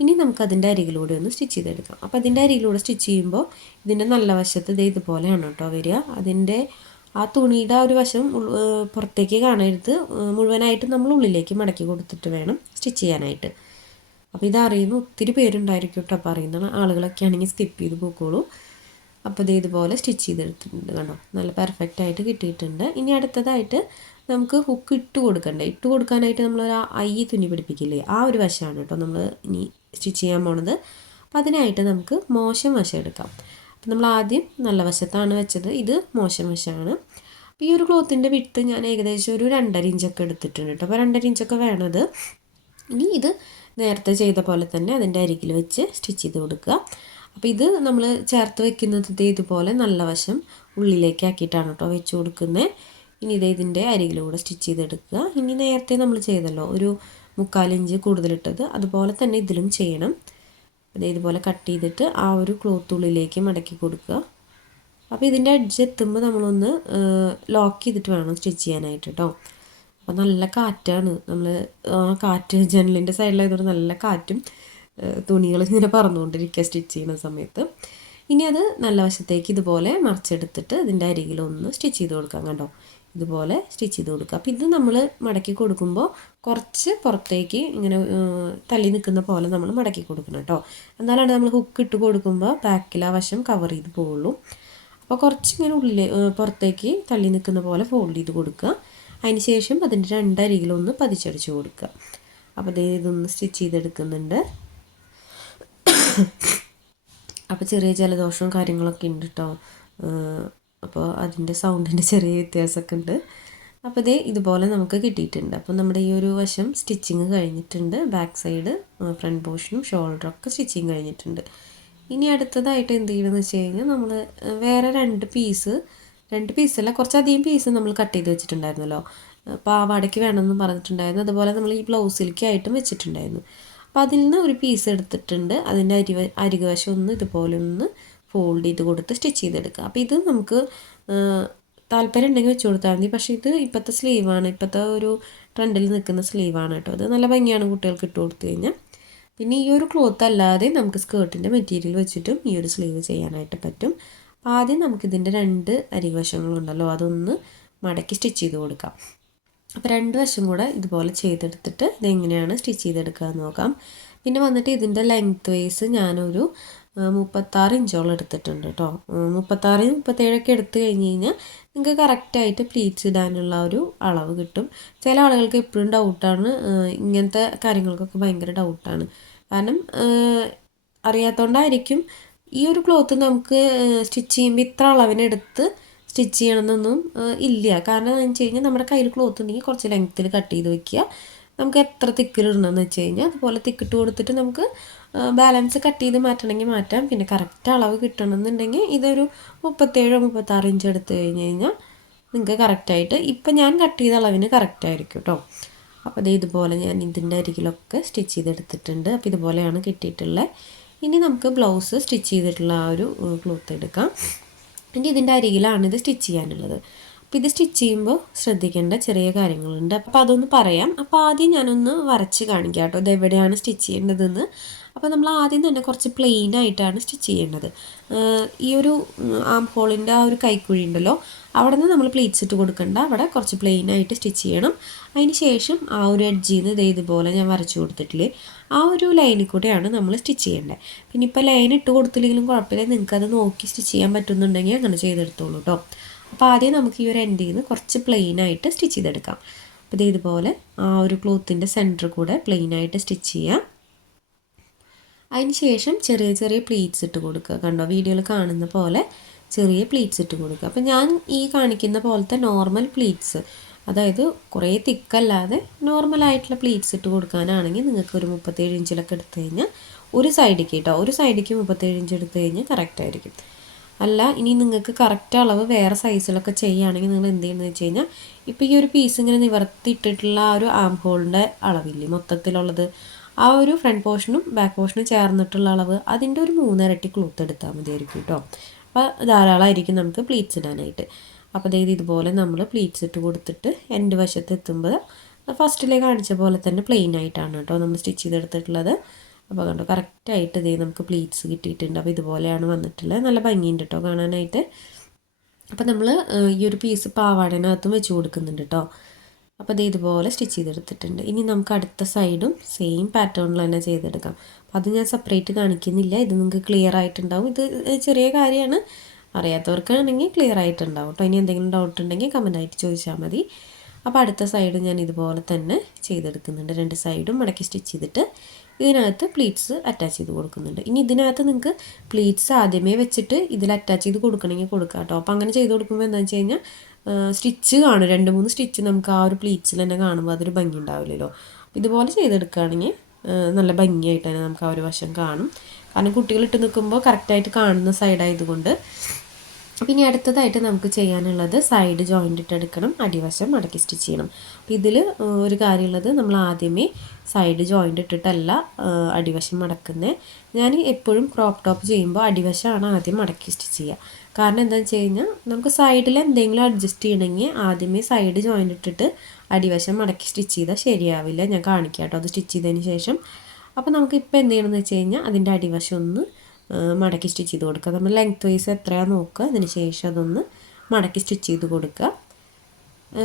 ഇനി നമുക്കതിൻ്റെ അരികിലൂടെ ഒന്ന് സ്റ്റിച്ച് ചെയ്തെടുക്കാം. അപ്പോൾ അതിൻ്റെ അരികിലൂടെ സ്റ്റിച്ച് ചെയ്യുമ്പോൾ ഇതിൻ്റെ നല്ല വശത്ത് ഇതുപോലെയാണ് കേട്ടോ വരിക. അതിൻ്റെ ആ തുണിയുടെ ആ ഒരു വശം പുറത്തേക്ക് കാണരുത്, മുഴുവനായിട്ട് നമ്മൾ ഉള്ളിലേക്ക് മടക്കി കൊടുത്തിട്ട് വേണം സ്റ്റിച്ച് ചെയ്യാനായിട്ട്. അപ്പോൾ ഇതറിയുന്ന ഒത്തിരി പേരുണ്ടായിരിക്കും കേട്ടോ. അപ്പോൾ അറിയുന്ന ആളുകളൊക്കെ ആണെങ്കിൽ സ്കിപ്പ് ചെയ്ത് പോയിക്കോളൂ. അപ്പോൾ ഇതുപോലെ സ്റ്റിച്ച് ചെയ്തെടുത്തിട്ടുണ്ട്. കണ്ടോ? നല്ല പെർഫെക്റ്റ് ആയിട്ട് കിട്ടിയിട്ടുണ്ട്. ഇനി അടുത്തതായിട്ട് നമുക്ക് ഹുക്ക് ഇട്ട് കൊടുക്കാനായിട്ട് നമ്മൾ ഐ തുന്നി പിടിപ്പിക്കില്ലേ, ആ ഒരു വശമാണ് കേട്ടോ നമ്മൾ ഇനി സ്റ്റിച്ച് ചെയ്യാൻ പോണത്. അപ്പോൾ അതിനായിട്ട് നമുക്ക് മോശം വശം എടുക്കാം. അപ്പോൾ നമ്മൾ ആദ്യം നല്ല വശത്താണ് വെച്ചത്, ഇത് മോശം വശമാണ്. അപ്പോൾ ഈ ഒരു ക്ലോത്തിൻ്റെ വിട്ട് ഞാൻ ഏകദേശം ഒരു 2.5 ഇഞ്ചൊക്കെ എടുത്തിട്ടുണ്ട് കേട്ടോ. അപ്പോൾ 2.5 ഇഞ്ചൊക്കെ വേണത്. ഇനി ഇത് നേരത്തെ ചെയ്ത പോലെ തന്നെ അതിൻ്റെ അരികിൽ വെച്ച് സ്റ്റിച്ച് ചെയ്ത് കൊടുക്കുക. അപ്പോൾ ഇത് നമ്മൾ ചേർത്ത് വെക്കുന്നത് ഇതുപോലെ നല്ല വശം ഉള്ളിലേക്ക് ആക്കിയിട്ടാണ് കേട്ടോ വെച്ച് കൊടുക്കുന്നത്. ഇനി ഇതിൻ്റെ അരികിലൂടെ സ്റ്റിച്ച് ചെയ്തെടുക്കുക. ഇനി നേരത്തെ നമ്മൾ ചെയ്തല്ലോ ഒരു 3/4 ഇഞ്ച് കൂടുതലിട്ടത്, അതുപോലെ തന്നെ ഇതിലും ചെയ്യണം. ഇതുപോലെ കട്ട് ചെയ്തിട്ട് ആ ഒരു ക്ലോത്ത് ഉള്ളിലേക്ക് മടക്കി കൊടുക്കുക. അപ്പോൾ ഇതിൻ്റെ എഡ്ജ് എത്തുമ്പോൾ നമ്മളൊന്ന് ലോക്ക് ചെയ്തിട്ട് വേണം സ്റ്റിച്ച് ചെയ്യാനായിട്ട് കേട്ടോ. അപ്പോൾ നല്ല കാറ്റാണ്, നമ്മൾ കാറ്റ് ജനലിൻ്റെ സൈഡിലായതുകൊണ്ട് നല്ല കാറ്റും തുണികൾ ഇങ്ങനെ പറന്നുകൊണ്ടിരിക്കുക സ്റ്റിച്ച് ചെയ്യുന്ന സമയത്ത്. ഇനി അത് നല്ല വശത്തേക്ക് ഇതുപോലെ മറിച്ചെടുത്തിട്ട് ഇതിൻ്റെ അരികിലൊന്ന് സ്റ്റിച്ച് ചെയ്ത് കൊടുക്കാം. കണ്ടോ, ഇതുപോലെ സ്റ്റിച്ച് ചെയ്ത് കൊടുക്കുക. അപ്പോൾ ഇത് നമ്മൾ മടക്കി കൊടുക്കുമ്പോൾ കുറച്ച് പുറത്തേക്ക് ഇങ്ങനെ തള്ളി നിൽക്കുന്ന പോലെ നമ്മൾ മടക്കി കൊടുക്കണം കേട്ടോ. എന്നാലാണ് നമ്മൾ ഹുക്ക് ഇട്ട് കൊടുക്കുമ്പോൾ ബാക്കിൽ ആ വശം കവർ ചെയ്ത് പോവുള്ളൂ. അപ്പോൾ കുറച്ചിങ്ങനെ ഉള്ളിൽ പുറത്തേക്ക് തള്ളി നിൽക്കുന്ന പോലെ ഫോൾഡ് ചെയ്ത് കൊടുക്കുക. അതിന് ശേഷം അതിൻ്റെ രണ്ടരികിലൊന്ന് പതിച്ചടിച്ച് കൊടുക്കുക. അപ്പോൾ ഇതൊന്ന് സ്റ്റിച്ച് ചെയ്തെടുക്കുന്നുണ്ട്. അപ്പോൾ ചെറിയ ജലദോഷവും കാര്യങ്ങളൊക്കെ ഉണ്ട് കേട്ടോ. അപ്പോൾ അതിൻ്റെ സൗണ്ടിൻ്റെ ചെറിയ വ്യത്യാസമൊക്കെ ഉണ്ട്. അപ്പോൾ ഇതുപോലെ നമുക്ക് കിട്ടിയിട്ടുണ്ട്. അപ്പോൾ നമ്മുടെ ഈ ഒരു വശം സ്റ്റിച്ചിങ് കഴിഞ്ഞിട്ടുണ്ട്. ബാക്ക് സൈഡ്, ഫ്രണ്ട് പോർഷനും ഷോൾഡറൊക്കെ സ്റ്റിച്ചിങ് കഴിഞ്ഞിട്ടുണ്ട്. ഇനി അടുത്തതായിട്ട് എന്ത് ചെയ്യണമെന്ന് വെച്ച് കഴിഞ്ഞാൽ നമ്മൾ വേറെ രണ്ട് പീസല്ല, കുറച്ചധികം പീസ് നമ്മൾ കട്ട് ചെയ്ത് വെച്ചിട്ടുണ്ടായിരുന്നല്ലോ. പാവാടയ്ക്ക് വേണമെന്ന് പറഞ്ഞിട്ടുണ്ടായിരുന്നു. അതുപോലെ നമ്മൾ ഈ ബ്ലൗസിലേക്കായിട്ടും വെച്ചിട്ടുണ്ടായിരുന്നു. അപ്പോൾ അതിൽ നിന്ന് ഒരു പീസ് എടുത്തിട്ടുണ്ട്. അതിൻ്റെ അരികുവശം ഒന്ന് ഇതുപോലെ ഒന്ന് ഫോൾഡ് ചെയ്ത് കൊടുത്ത് സ്റ്റിച്ച് ചെയ്തെടുക്കുക. അപ്പോൾ ഇത് നമുക്ക് താല്പര്യം ഉണ്ടെങ്കിൽ വെച്ച് കൊടുത്താൽ മതി. പക്ഷേ ഇത് ഇപ്പോഴത്തെ സ്ലീവാണ്, ഇപ്പോഴത്തെ ഒരു ട്രെൻഡിൽ നിൽക്കുന്ന സ്ലീവാണ് കേട്ടോ. അത് നല്ല ഭംഗിയാണ് കുട്ടികൾക്ക് ഇട്ട് കൊടുത്തു കഴിഞ്ഞാൽ. പിന്നെ ഈ ഒരു ക്ലോത്ത് അല്ലാതെ നമുക്ക് സ്കേർട്ടിൻ്റെ മെറ്റീരിയൽ വെച്ചിട്ടും ഈ ഒരു സ്ലീവ് ചെയ്യാനായിട്ട് പറ്റും. അപ്പോൾ ആദ്യം നമുക്കിതിൻ്റെ രണ്ട് അരികുവശങ്ങളുണ്ടല്ലോ അതൊന്ന് മടക്കി സ്റ്റിച്ച് ചെയ്ത് കൊടുക്കാം. അപ്പോൾ രണ്ട് വശം കൂടെ ഇതുപോലെ ചെയ്തെടുത്തിട്ട് ഇതെങ്ങനെയാണ് സ്റ്റിച്ച് ചെയ്തെടുക്കുക എന്ന് നോക്കാം. പിന്നെ വന്നിട്ട് ഇതിൻ്റെ ലെങ്ത് വൈസ് ഞാനൊരു 36 ഇഞ്ചോളം എടുത്തിട്ടുണ്ട് കേട്ടോ. 36, 37 എടുത്തു കഴിഞ്ഞ് കഴിഞ്ഞാൽ നിങ്ങൾക്ക് കറക്റ്റായിട്ട് പ്ലീറ്റ്സ് ഇടാനുള്ള ഒരു അളവ് കിട്ടും. ചില ആളുകൾക്ക് എപ്പോഴും ഡൗട്ടാണ്, ഇങ്ങനത്തെ കാര്യങ്ങൾക്കൊക്കെ ഭയങ്കര ഡൗട്ടാണ്. കാരണം അറിയാത്തതുകൊണ്ടായിരിക്കും. ഈ ഒരു ക്ലോത്ത് നമുക്ക് സ്റ്റിച്ച് ചെയ്യുമ്പോൾ ഇത്ര അളവിനെടുത്ത് സ്റ്റിച്ച് ചെയ്യണമെന്നൊന്നും ഇല്ല. കാരണം എന്താണെന്ന് വെച്ച് കഴിഞ്ഞാൽ നമ്മുടെ കയ്യിൽ ക്ലോത്ത് ഉണ്ടെങ്കിൽ കുറച്ച് ലെങ്ത്തിൽ കട്ട് ചെയ്ത് വെക്കുക. നമുക്ക് എത്ര തിക്കിലിടണമെന്ന് വെച്ച് കഴിഞ്ഞാൽ അതുപോലെ തിക്കിട്ട് കൊടുത്തിട്ട് നമുക്ക് ബാലൻസ് കട്ട് ചെയ്ത് മാറ്റണമെങ്കിൽ മാറ്റാം. പിന്നെ കറക്റ്റ് അളവ് കിട്ടണമെന്നുണ്ടെങ്കിൽ ഇതൊരു 37, 36 ഇഞ്ച് എടുത്ത് കഴിഞ്ഞ് കഴിഞ്ഞാൽ നിങ്ങൾക്ക് കറക്റ്റായിട്ട് ഇപ്പം ഞാൻ കട്ട് ചെയ്ത അളവിന് കറക്റ്റായിരിക്കും കേട്ടോ. അപ്പോൾ ഇതുപോലെ ഞാൻ ഇതിൻ്റെ അരികിലൊക്കെ സ്റ്റിച്ച് ചെയ്തെടുത്തിട്ടുണ്ട്. അപ്പോൾ ഇതുപോലെയാണ് കിട്ടിയിട്ടുള്ളത്. ഇനി നമുക്ക് ബ്ലൗസ് സ്റ്റിച്ച് ചെയ്തിട്ടുള്ള ആ ഒരു ക്ലോത്ത് എടുക്കാം. ഇനി ഇതിൻ്റെ അരികിലാണ് ഇത് സ്റ്റിച്ച് ചെയ്യാനുള്ളത്. അപ്പോൾ ഇത് സ്റ്റിച്ച് ചെയ്യുമ്പോൾ ശ്രദ്ധിക്കേണ്ട ചെറിയ കാര്യങ്ങളുണ്ട്. അപ്പോൾ അതൊന്ന് പറയാം. അപ്പോൾ ആദ്യം ഞാനൊന്ന് വരച്ച് കാണിക്കാം കേട്ടോ, ഇത് എവിടെയാണ് സ്റ്റിച്ച് ചെയ്യേണ്ടതെന്ന്. അപ്പോൾ നമ്മൾ ആദ്യം തന്നെ കുറച്ച് പ്ലെയിൻ ആയിട്ടാണ് സ്റ്റിച്ച് ചെയ്യേണ്ടത്. ഈ ഒരു ആം ഹോളിൻ്റെ ആ ഒരു കൈക്കുഴി ഉണ്ടല്ലോ, അവിടെ നിന്ന് നമ്മൾ പ്ലീറ്റ്സ് ഇട്ട് കൊടുക്കണ്ട, അവിടെ കുറച്ച് പ്ലെയിൻ ആയിട്ട് സ്റ്റിച്ച് ചെയ്യണം. അതിന് ശേഷം ആ ഒരു എഡ്ജിൽ നിന്ന് ഇതുപോലെ ഞാൻ വരച്ചു കൊടുത്തിട്ടില്ലേ, ആ ഒരു ലൈനിൽ കൂടെയാണ് നമ്മൾ സ്റ്റിച്ച് ചെയ്യേണ്ടത്. പിന്നെ ഇപ്പോൾ ലൈൻ ഇട്ട് കൊടുത്തില്ലെങ്കിലും കുഴപ്പമില്ല, നിങ്ങൾക്കത് നോക്കി സ്റ്റിച്ച് ചെയ്യാൻ പറ്റുന്നുണ്ടെങ്കിൽ അങ്ങനെ ചെയ്തെടുത്തോളൂ കേട്ടോ. അപ്പോൾ ആദ്യം നമുക്ക് ഈ ഒരു എൻഡിൽ നിന്ന് കുറച്ച് പ്ലെയിൻ ആയിട്ട് സ്റ്റിച്ച് ചെയ്തെടുക്കാം. അപ്പോൾ ഇതുപോലെ ആ ഒരു ക്ലോത്തിൻ്റെ സെൻറ്റർ കൂടെ പ്ലെയിൻ ആയിട്ട് സ്റ്റിച്ച് ചെയ്യാം. അതിന് ശേഷം ചെറിയ ചെറിയ പ്ലീറ്റ്സ് ഇട്ട് കൊടുക്കുക. കണ്ടോ, വീഡിയോയിൽ കാണുന്ന പോലെ ചെറിയ പ്ലീറ്റ്സ് ഇട്ട് കൊടുക്കുക. അപ്പോൾ ഞാൻ ഈ കാണിക്കുന്ന പോലത്തെ നോർമൽ പ്ലീറ്റ്സ്, അതായത് കുറേ തിക്കല്ലാതെ നോർമലായിട്ടുള്ള പ്ലീറ്റ്സ് ഇട്ട് കൊടുക്കാനാണെങ്കിൽ നിങ്ങൾക്ക് ഒരു 37 ഇഞ്ചിലൊക്കെ എടുത്തു കഴിഞ്ഞാൽ ഒരു സൈഡിലേക്ക് കേട്ടോ, ഒരു സൈഡിലേക്ക് 37 ഇഞ്ച് എടുത്തു കഴിഞ്ഞാൽ കറക്റ്റായിരിക്കും. അല്ല, ഇനി നിങ്ങൾക്ക് കറക്റ്റ് അളവ് വേറെ സൈസിലൊക്കെ ചെയ്യുകയാണെങ്കിൽ നിങ്ങൾ എന്ത് ചെയ്യുന്നത് വെച്ച് കഴിഞ്ഞാൽ ഇപ്പോൾ ഈ ഒരു പീസ് ഇങ്ങനെ നിവർത്തിയിട്ടിട്ടുള്ള ആ ഒരു ആം ഹോളിൻ്റെ അളവില്ലേ മൊത്തത്തിലുള്ളത്, ആ ഒരു ഫ്രണ്ട് പോർഷനും ബാക്ക് പോർഷനും ചേർന്നിട്ടുള്ള അളവ് അതിൻ്റെ ഒരു 3 ഇരട്ടി ക്ലോത്ത് എടുത്താൽ മതിയായിരിക്കും കേട്ടോ. അപ്പോൾ ധാരാളമായിരിക്കും നമുക്ക് പ്ലീറ്റ്സ് ഇടാനായിട്ട്. അപ്പോൾ ഇതുപോലെ നമ്മൾ പ്ലീറ്റ്സ് ഇട്ട് കൊടുത്തിട്ട് എൻ്റെ വശത്ത് എത്തുമ്പോൾ ഫസ്റ്റിലെ കാണിച്ച പോലെ തന്നെ പ്ലെയിൻ ആയിട്ടാണ് കേട്ടോ നമ്മൾ സ്റ്റിച്ച് ചെയ്തെടുത്തിട്ടുള്ളത്. അപ്പോൾ കണ്ടോ, കറക്റ്റായിട്ട് നമുക്ക് പ്ലീറ്റ്സ് കിട്ടിയിട്ടുണ്ട്. അപ്പോൾ ഇതുപോലെയാണ് വന്നിട്ടുള്ളത്. നല്ല ഭംഗിയുണ്ട് കേട്ടോ കാണാനായിട്ട്. അപ്പോൾ നമ്മൾ ഈ ഒരു പീസ് പാവാടേനകത്തും വെച്ച് കൊടുക്കുന്നുണ്ട് കേട്ടോ. അപ്പോൾ ഇതുപോലെ സ്റ്റിച്ച് ചെയ്തെടുത്തിട്ടുണ്ട്. ഇനി നമുക്ക് അടുത്ത സൈഡും സെയിം പാറ്റേണിൽ തന്നെ ചെയ്തെടുക്കാം. അപ്പോൾ അത് ഞാൻ സെപ്പറേറ്റ് കാണിക്കുന്നില്ല, ഇത് നിങ്ങൾക്ക് ക്ലിയർ ആയിട്ടുണ്ടാവും. ഇത് ചെറിയ കാര്യമാണ്, അറിയാത്തവർക്കാണെങ്കിൽ ക്ലിയർ ആയിട്ടുണ്ടാവും കേട്ടോ. ഇനി എന്തെങ്കിലും ഡൗട്ട് ഉണ്ടെങ്കിൽ കമൻറ്റായിട്ട് ചോദിച്ചാൽ മതി. അപ്പോൾ അടുത്ത സൈഡ് ഞാൻ ഇതുപോലെ തന്നെ ചെയ്തെടുക്കുന്നുണ്ട്. രണ്ട് സൈഡും മടക്കി സ്റ്റിച്ച് ചെയ്തിട്ട് ഇതിനകത്ത് പ്ലീറ്റ്സ് അറ്റാച്ച് ചെയ്ത് കൊടുക്കുന്നുണ്ട്. ഇനി ഇതിനകത്ത് നിങ്ങൾക്ക് പ്ലീറ്റ്സ് ആദ്യമേ വെച്ചിട്ട് ഇതിൽ അറ്റാച്ച് ചെയ്ത് കൊടുക്കണമെങ്കിൽ കൊടുക്കാം കേട്ടോ. അപ്പോൾ അങ്ങനെ ചെയ്ത് കൊടുക്കുമ്പോൾ എന്താണെന്ന് വെച്ച് കഴിഞ്ഞാൽ സ്റ്റിച്ച് കാണും, 2-3 സ്റ്റിച്ച് നമുക്ക് ആ ഒരു പ്ലീറ്റ്സിൽ തന്നെ കാണുമ്പോൾ അതൊരു ഭംഗി ഉണ്ടാവില്ലല്ലോ. ഇതുപോലെ ചെയ്തെടുക്കുകയാണെങ്കിൽ നല്ല ഭംഗിയായിട്ട് തന്നെ നമുക്ക് ആ ഒരു വശം കാണും. കാരണം കുട്ടികളിട്ട് നിൽക്കുമ്പോൾ കറക്റ്റായിട്ട് കാണുന്ന സൈഡായതുകൊണ്ട് അപ്പോൾ ഇനി അടുത്തതായിട്ട് നമുക്ക് ചെയ്യാനുള്ളത് സൈഡ് ജോയിൻ്റ് ഇട്ടെടുക്കണം, അടിവശം മടക്കി സ്റ്റിച്ച് ചെയ്യണം. അപ്പോൾ ഇതിൽ ഒരു കാര്യമുള്ളത്, നമ്മൾ ആദ്യമേ സൈഡ് ജോയിൻ്റ് ഇട്ടിട്ടല്ല അടിവശം മടക്കുന്നത്. ഞാൻ എപ്പോഴും ക്രോപ്പ് ടോപ്പ് ചെയ്യുമ്പോൾ അടിവശമാണ് ആദ്യം മടക്കി സ്റ്റിച്ച് ചെയ്യുക. കാരണം എന്താണെന്ന് വെച്ച് കഴിഞ്ഞാൽ നമുക്ക് സൈഡിൽ എന്തെങ്കിലും അഡ്ജസ്റ്റ് ചെയ്യണമെങ്കിൽ ആദ്യമേ സൈഡ് ജോയിൻ്റ് ഇട്ടിട്ട് അടിവശം മടക്കി സ്റ്റിച്ച് ചെയ്താൽ ശരിയാവില്ല. ഞാൻ കാണിക്കാം കേട്ടോ അത് സ്റ്റിച്ച് ചെയ്തതിന് ശേഷം. അപ്പോൾ നമുക്ക് ഇപ്പോൾ എന്ത് ചെയ്യണമെന്ന് വെച്ച് കഴിഞ്ഞാൽ അതിൻ്റെ അടിവശം ഒന്ന് മടക്കി സ്റ്റിച്ച് ചെയ്ത് കൊടുക്കുക. നമ്മൾ ലെങ്ത് വൈസ് എത്രയാണ് നോക്കുക, അതിന് ശേഷം അതൊന്ന് മടക്കി സ്റ്റിച്ച് ചെയ്ത് കൊടുക്കുക.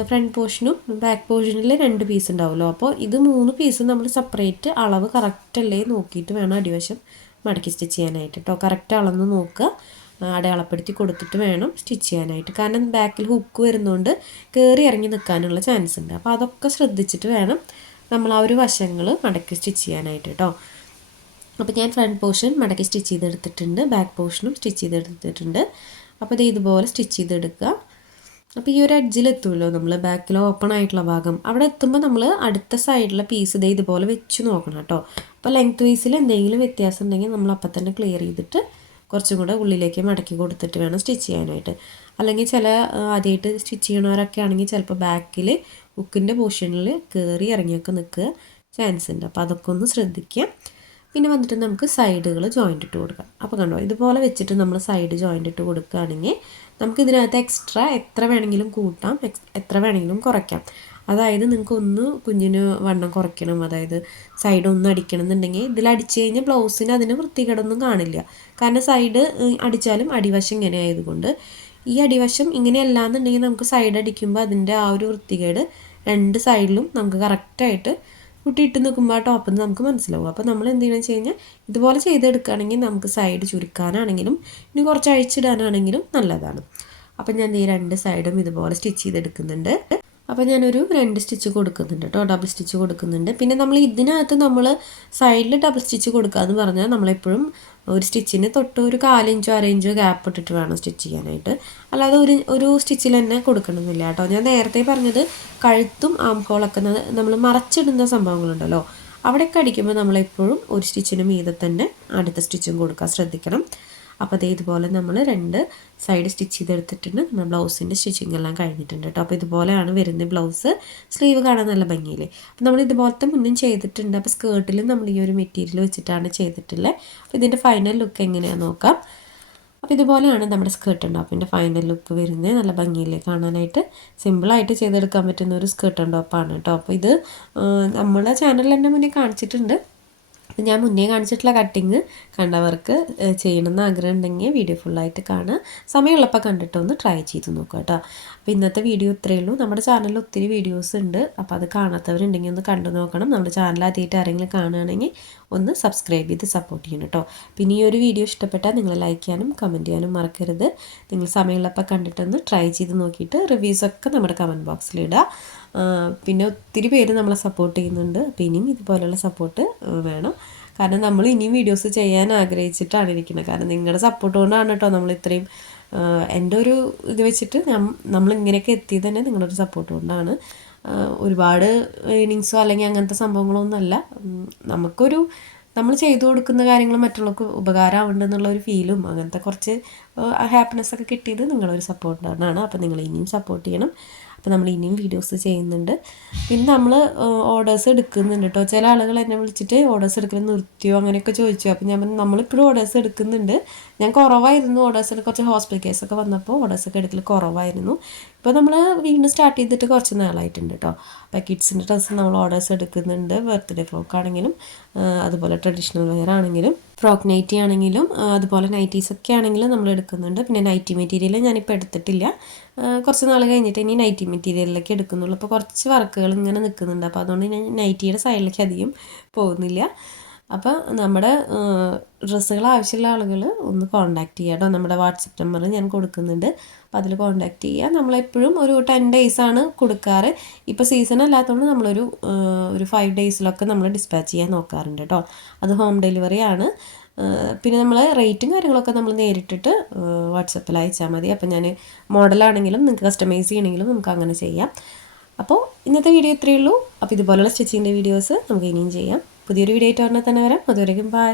ഫ്രണ്ട് പോർഷനും ബാക്ക് പോർഷനിൽ 2 പീസ് ഉണ്ടാവുമല്ലോ, അപ്പോൾ ഇത് 3 പീസ് നമ്മൾ സെപ്പറേറ്റ് അളവ് കറക്റ്റല്ലേ നോക്കിയിട്ട് വേണം അടിവശം മടക്കി സ്റ്റിച്ച് ചെയ്യാനായിട്ട് കേട്ടോ. കറക്റ്റ് അളന്ന് നോക്കുക, അടയാളപ്പെടുത്തി കൊടുത്തിട്ട് വേണം സ്റ്റിച്ച് ചെയ്യാനായിട്ട്. കാരണം ബാക്കിൽ ഹുക്ക് വരുന്നതുകൊണ്ട് കയറി ഇറങ്ങി നിൽക്കാനുള്ള ചാൻസ് ഉണ്ട്. അപ്പോൾ അതൊക്കെ ശ്രദ്ധിച്ചിട്ട് വേണം നമ്മൾ ആ ഒരു വശങ്ങൾ മടക്കി സ്റ്റിച്ച് ചെയ്യാനായിട്ട് കേട്ടോ. അപ്പോൾ ഞാൻ ഫ്രണ്ട് പോർഷൻ മടക്കി സ്റ്റിച്ച് ചെയ്തെടുത്തിട്ടുണ്ട്, ബാക്ക് പോർഷനും സ്റ്റിച്ച് ചെയ്തെടുത്തിട്ടുണ്ട്. അപ്പോൾ ഇത് ഇതുപോലെ സ്റ്റിച്ച് ചെയ്തെടുക്കുക. അപ്പോൾ ഈ ഒരു എഡ്ജിലെത്തുമല്ലോ നമ്മൾ ബാക്കിൽ ഓപ്പൺ ആയിട്ടുള്ള ഭാഗം, അവിടെ എത്തുമ്പോൾ നമ്മൾ അടുത്ത സൈഡിലെ പീസ് ഇതുപോലെ വെച്ച് നോക്കണം കേട്ടോ. അപ്പോൾ ലെങ്ത് വൈസിൽ എന്തെങ്കിലും വ്യത്യാസം ഉണ്ടെങ്കിൽ നമ്മൾ അപ്പം തന്നെ ക്ലിയർ ചെയ്തിട്ട് കുറച്ചും കൂടെ ഉള്ളിലേക്ക് മടക്കി കൊടുത്തിട്ട് വേണം സ്റ്റിച്ച് ചെയ്യാനായിട്ട്. അല്ലെങ്കിൽ ചില ആദ്യമായിട്ട് സ്റ്റിച്ച് ചെയ്യണവരൊക്കെ ആണെങ്കിൽ ചിലപ്പോൾ ബാക്കിൽ ഹുക്കിൻ്റെ പോർഷനിൽ കയറി ഇറങ്ങിയൊക്കെ നിൽക്കുക ചാൻസ് ഉണ്ട്. അപ്പോൾ അതൊക്കെ ഒന്ന് ശ്രദ്ധിക്കുക. പിന്നെ വന്നിട്ട് നമുക്ക് സൈഡുകൾ ജോയിൻ്റ് ഇട്ട് കൊടുക്കാം. അപ്പോൾ കണ്ടോ ഇതുപോലെ വെച്ചിട്ട് നമ്മൾ സൈഡ് ജോയിൻ്റ് ഇട്ട് കൊടുക്കുകയാണെങ്കിൽ നമുക്ക് ഇതിനകത്ത് എക്സ്ട്രാ എത്ര വേണമെങ്കിലും കൂട്ടാം, എത്ര വേണമെങ്കിലും കുറയ്ക്കാം. അതായത് നിങ്ങൾക്ക് ഒന്ന് കുഞ്ഞിന് വണ്ണം കുറയ്ക്കണം, അതായത് സൈഡ് ഒന്ന് അടിക്കണം എന്നുണ്ടെങ്കിൽ ഇതിൽ അടിച്ചു കഴിഞ്ഞാൽ ബ്ലൗസിന് അതിന് വൃത്തികേടൊന്നും കാണില്ല. കാരണം സൈഡ് അടിച്ചാലും അടിവശം ഇങ്ങനെ ആയതുകൊണ്ട്, ഈ അടിവശം ഇങ്ങനെയല്ല എന്നുണ്ടെങ്കിൽ നമുക്ക് സൈഡ് അടിക്കുമ്പോൾ അതിൻ്റെ ആ ഒരു വൃത്തികേട് 2 സൈഡിലും നമുക്ക് കറക്റ്റായിട്ട് കുട്ടിയിട്ട് നിൽക്കുമ്പോൾ ആ ടോപ്പിൽ നിന്ന് നമുക്ക് മനസ്സിലാവും. അപ്പോൾ നമ്മൾ എന്ത് ചെയ്യണമെന്ന് വെച്ച് കഴിഞ്ഞാൽ ഇതുപോലെ ചെയ്തെടുക്കുകയാണെങ്കിൽ നമുക്ക് സൈഡ് ചുരുക്കാനാണെങ്കിലും ഇനി കുറച്ച് അഴിച്ചിടാനാണെങ്കിലും നല്ലതാണ്. അപ്പം ഞാൻ ഈ 2 സൈഡും ഇതുപോലെ സ്റ്റിച്ച് ചെയ്തെടുക്കുന്നുണ്ട്. അപ്പോൾ ഞാനൊരു 2 സ്റ്റിച്ച് കൊടുക്കുന്നുണ്ട് കേട്ടോ, ഡബിൾ സ്റ്റിച്ച് കൊടുക്കുന്നുണ്ട്. പിന്നെ നമ്മൾ ഇതിനകത്ത് നമ്മൾ സൈഡിൽ ഡബിൾ സ്റ്റിച്ച് കൊടുക്കുക എന്ന് പറഞ്ഞാൽ നമ്മളെപ്പോഴും ഒരു സ്റ്റിച്ചിന് തൊട്ട് ഒരു 1/4 ഇഞ്ചോ 1/2 ഇഞ്ചോ ഗ്യാപ്പ് ഇട്ടിട്ട് വേണം സ്റ്റിച്ച് ചെയ്യാനായിട്ട്. അല്ലാതെ ഒരു സ്റ്റിച്ചിൽ തന്നെ കൊടുക്കണമെന്നില്ല കേട്ടോ. ഞാൻ നേരത്തെ പറഞ്ഞത് കഴുത്തും ആം ഹോളൊക്കെ നമ്മൾ മറച്ചിടുന്ന സംഭവങ്ങളുണ്ടല്ലോ, അവിടെയൊക്കെ അടിക്കുമ്പോൾ നമ്മളെപ്പോഴും ഒരു സ്റ്റിച്ചിന് മീതെ തന്നെ അടുത്ത സ്റ്റിച്ചും കൊടുക്കാൻ ശ്രദ്ധിക്കണം. അപ്പോൾ അതേ ഇതുപോലെ നമ്മൾ 2 സൈഡ് സ്റ്റിച്ച് ചെയ്തെടുത്തിട്ടുണ്ട്. നമ്മൾ ബ്ലൗസിൻ്റെ സ്റ്റിച്ചിങ് എല്ലാം കഴിഞ്ഞിട്ടുണ്ട് കേട്ടോ. അപ്പോൾ ഇതുപോലെയാണ് വരുന്നത് ബ്ലൗസ്. സ്ലീവ് കാണാൻ നല്ല ഭംഗിയില്ലേ. അപ്പോൾ നമ്മൾ ഇതുപോലത്തെ മുന്നും ചെയ്തിട്ടുണ്ട്. അപ്പോൾ സ്കേർട്ടിലും നമ്മൾ ഈ ഒരു മെറ്റീരിയൽ വെച്ചിട്ടാണ് ചെയ്തിട്ടുള്ളത്. അപ്പോൾ ഇതിൻ്റെ ഫൈനൽ ലുക്ക് എങ്ങനെയാണെന്ന് നോക്കാം. അപ്പോൾ ഇതുപോലെയാണ് നമ്മുടെ സ്കേർട്ട് ടോപ്പിൻ്റെ ഫൈനൽ ലുക്ക് വരുന്നത്. നല്ല ഭംഗിയില്ലേ കാണാനായിട്ട്. സിമ്പിളായിട്ട് ചെയ്തെടുക്കാൻ പറ്റുന്ന ഒരു സ്കേർട്ട് ടോപ്പാണ് കേട്ടോ. അപ്പോൾ ഇത് നമ്മുടെ ചാനലിൽ തന്നെ മുന്നേ കാണിച്ചിട്ടുണ്ട്. ഞാൻ മുന്നേ കാണിച്ചിട്ടുള്ള കട്ടിങ് കണ്ടവർക്ക് ചെയ്യണമെന്ന് ആഗ്രഹം ഉണ്ടെങ്കിൽ വീഡിയോ ഫുള്ളായിട്ട് കാണുക. സമയമുള്ളപ്പോൾ കണ്ടിട്ടൊന്ന് ട്രൈ ചെയ്ത് നോക്കുക കേട്ടോ. അപ്പോൾ ഇന്നത്തെ വീഡിയോ ഇത്രയേ ഉള്ളൂ. നമ്മുടെ ചാനലിൽ ഒത്തിരി വീഡിയോസ് ഉണ്ട്. അപ്പോൾ അത് കാണാത്തവരുണ്ടെങ്കിൽ ഒന്ന് കണ്ടു നോക്കണം. നമ്മുടെ ചാനൽ ആദ്യമായിട്ട് ആരെങ്കിലും കാണുകയാണെങ്കിൽ ഒന്ന് സബ്സ്ക്രൈബ് ചെയ്ത് സപ്പോർട്ട് ചെയ്യണം കേട്ടോ. പിന്നെ ഈ ഒരു വീഡിയോ ഇഷ്ടപ്പെട്ടാൽ നിങ്ങൾ ലൈക്ക് ചെയ്യാനും കമൻറ്റ് ചെയ്യാനും മറക്കരുത്. നിങ്ങൾ സമയമുള്ളപ്പോൾ കണ്ടിട്ടൊന്ന് ട്രൈ ചെയ്ത് നോക്കിയിട്ട് റിവ്യൂസൊക്കെ നമ്മുടെ കമൻറ്റ് ബോക്സിലിടുക. പിന്നെ ഒത്തിരി പേര് നമ്മളെ സപ്പോർട്ട് ചെയ്യുന്നുണ്ട്. അപ്പോൾ ഇനിയും ഇതുപോലെയുള്ള സപ്പോർട്ട് വേണം. കാരണം നമ്മൾ ഇനിയും വീഡിയോസ് ചെയ്യാൻ ആഗ്രഹിച്ചിട്ടാണ് ഇരിക്കുന്നത്. കാരണം നിങ്ങളുടെ സപ്പോർട്ട് കൊണ്ടാണ് കേട്ടോ നമ്മൾ ഇത്രയും, എൻ്റെ ഒരു ഇത് വെച്ചിട്ട് നമ്മൾ ഇങ്ങനെയൊക്കെ എത്തിയത് തന്നെ നിങ്ങളുടെ ഒരു സപ്പോർട്ട് കൊണ്ടാണ്. ഒരുപാട് ഏണിങ്സോ അല്ലെങ്കിൽ അങ്ങനത്തെ സംഭവങ്ങളൊന്നുമല്ല. നമ്മൾ ചെയ്തു കൊടുക്കുന്ന കാര്യങ്ങൾ മറ്റുള്ളവർക്ക് ഉപകാരമാവുന്നുണ്ടെന്നുള്ള ഒരു ഫീലും അങ്ങനത്തെ കുറച്ച് ഹാപ്പിനെസ്സൊക്കെ കിട്ടിയത് നിങ്ങളൊരു സപ്പോർട്ടാണ്. അപ്പോൾ നിങ്ങൾ ഇനിയും സപ്പോർട്ട് ചെയ്യണം. അപ്പോൾ നമ്മൾ ഇനിയും വീഡിയോസ് ചെയ്യുന്നുണ്ട്. പിന്നെ നമ്മൾ ഓർഡേഴ്സ് എടുക്കുന്നുണ്ട് കേട്ടോ. ചില ആളുകൾ എന്നെ വിളിച്ചിട്ട് ഓർഡേഴ്സ് എടുക്കൽ നിർത്തിയോ അങ്ങനെയൊക്കെ ചോദിച്ചു. അപ്പോൾ ഞാൻ നമ്മളിപ്പോഴും ഓർഡേഴ്സ് എടുക്കുന്നുണ്ട്. ഞാൻ കുറവായിരുന്നു ഓർഡേഴ്സിൽ, കുറച്ച് ഹോസ്പിറ്റൽ കേസൊക്കെ വന്നപ്പോൾ ഓർഡേഴ്സൊക്കെ എടുക്കൽ കുറവായിരുന്നു. ഇപ്പോൾ നമ്മൾ വീണ്ടും സ്റ്റാർട്ട് ചെയ്തിട്ട് കുറച്ച് നാളായിട്ടുണ്ട് കേട്ടോ. അപ്പോൾ കിഡ്സിൻ്റെ ഡ്രസ്സ് നമ്മൾ ഓർഡേഴ്സ് എടുക്കുന്നുണ്ട്. ബർത്ത്ഡേ ഫ്രോക്ക് ആണെങ്കിലും അതുപോലെ ട്രഡീഷണൽ വെയർ ആണെങ്കിലും ഫ്രോക്ക് നൈറ്റി ആണെങ്കിലും അതുപോലെ നൈറ്റീസൊക്കെ ആണെങ്കിലും നമ്മൾ എടുക്കുന്നുണ്ട്. പിന്നെ നൈറ്റി മെറ്റീരിയൽ ഞാനിപ്പോൾ എടുത്തിട്ടില്ല. കുറച്ച് നാൾ കഴിഞ്ഞിട്ട് ഇനി നൈറ്റി മെറ്റീരിയലിലേക്ക് എടുക്കുന്നുള്ളൂ. അപ്പോൾ കുറച്ച് വർക്കുകൾ ഇങ്ങനെ നിൽക്കുന്നുണ്ട്. അപ്പോൾ അതുകൊണ്ട് ഞാൻ നൈറ്റിയുടെ സൈഡിലേക്ക് അധികം പോകുന്നില്ല. അപ്പോൾ നമ്മുടെ ഡ്രസ്സുകൾ ആവശ്യമുള്ള ആളുകൾ ഒന്ന് കോൺടാക്റ്റ് ചെയ്യുക കേട്ടോ. നമ്മുടെ വാട്സപ്പ് നമ്പർ ഞാൻ കൊടുക്കുന്നുണ്ട്. അപ്പോൾ അതിൽ കോൺടാക്റ്റ് ചെയ്യുക. നമ്മളെപ്പോഴും ഒരു 10 ഡേയ്സാണ് കൊടുക്കാറ്. ഇപ്പോൾ സീസൺ അല്ലാത്തതുകൊണ്ട് നമ്മളൊരു 5 ഡേയ്സിലൊക്കെ നമ്മൾ ഡിസ്പാച്ച് ചെയ്യാൻ നോക്കാറുണ്ട് കേട്ടോ. അത് ഹോം ഡെലിവറി ആണ്. പിന്നെ നമ്മൾ റേറ്റും കാര്യങ്ങളൊക്കെ നമ്മൾ നേരിട്ടിട്ട് വാട്സപ്പിൽ അയച്ചാൽ മതി. അപ്പോൾ ഞാൻ മോഡലാണെങ്കിലും നിങ്ങൾക്ക് കസ്റ്റമൈസ് ചെയ്യണമെങ്കിലും നമുക്ക് അങ്ങനെ ചെയ്യാം. അപ്പോൾ ഇന്നത്തെ വീഡിയോ ഇത്രയേ ഉള്ളൂ. അപ്പോൾ ഇതുപോലുള്ള സ്റ്റിച്ചിങ്ങിൻ്റെ വീഡിയോസ് നമുക്ക് ഇനിയും ചെയ്യാം. പുതിയൊരു വീഡിയോ ആയിട്ട് പറഞ്ഞാൽ തന്നെ വരാം. അതുവരെയും ബൈ.